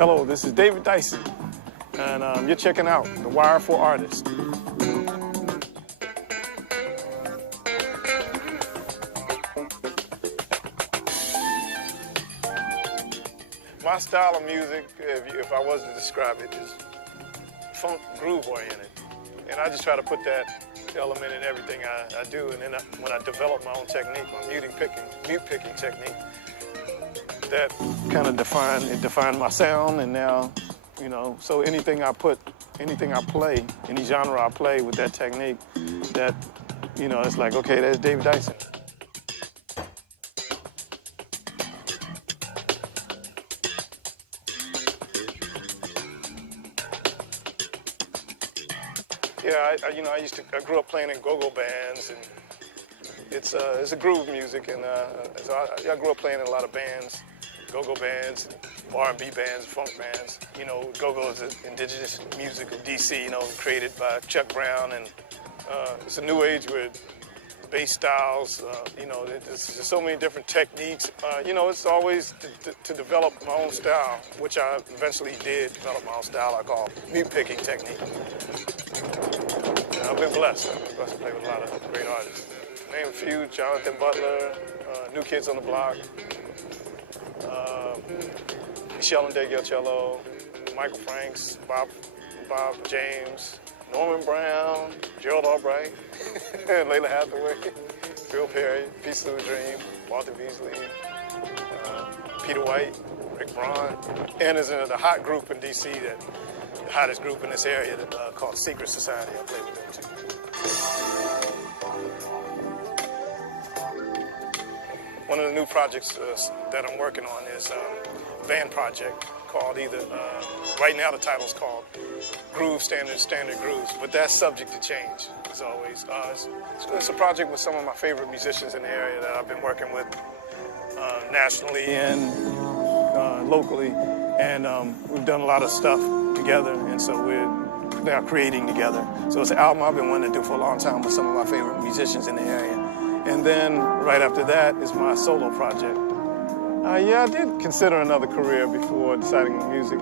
Hello, this is David Dyson, and you're checking out The Wire for Artists. My style of music, if I was to describe it, is funk groove oriented. And I just try to put that element in everything I do. And then when I develop my own technique, my mute picking technique, that kind of defined my sound. And now, you know, so anything I play, any genre I play with that technique, that, you know, it's like, okay, that's David Dyson. Yeah, I grew up playing in go-go bands, and it's a groove music, and so I grew up playing in a lot of bands, go-go bands, R&B bands, funk bands. You know, go-go is indigenous music of DC, you know, created by Chuck Brown, and it's a new age with bass styles. You know, there's so many different techniques. You know, it's always to develop my own style, which I eventually did develop my own style I call mute picking technique. I've been blessed. To play with a lot of great artists. Name a few: Jonathan Butler, New Kids on the Block, Michelle and Cello, Michael Franks, Bob James, Norman Brown, Gerald Albright, Layla Hathaway, Bill Perry, Peace of the Dream, Walter Beasley, Peter White, Rick Braun, and there's the hot group in DC, the hottest group in this area called Secret Society. I play with them too. One of the new projects that I'm working on is a band project called right now the title's called Groove Standard Grooves, but that's subject to change as always. It's a project with some of my favorite musicians in the area that I've been working with nationally and locally, and we've done a lot of stuff together, and so we're now creating together. So it's an album I've been wanting to do for a long time with some of my favorite musicians in the area. And then right after that is my solo project. Yeah, I did consider another career before deciding on music.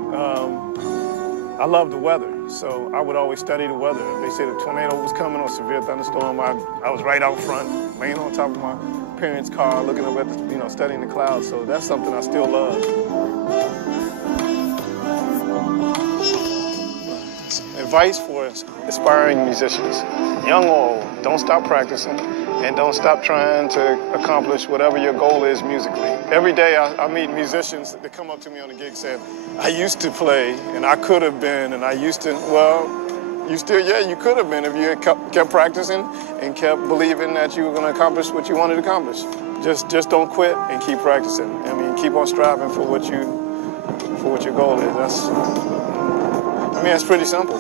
I love the weather, so I would always study the weather. If they said a tornado was coming or a severe thunderstorm, I was right out front, laying on top of my parents' car, looking up at the, studying the clouds. So that's something I still love. Advice for aspiring musicians, young or old: don't stop practicing and don't stop trying to accomplish whatever your goal is musically. Every day I meet musicians that come up to me on the gig saying, I used to play and I could have been, and I used to, well, you could have been if you had kept practicing and kept believing that you were going to accomplish what you wanted to accomplish. Just don't quit and keep practicing. I mean, keep on striving for what your goal is. That's pretty simple.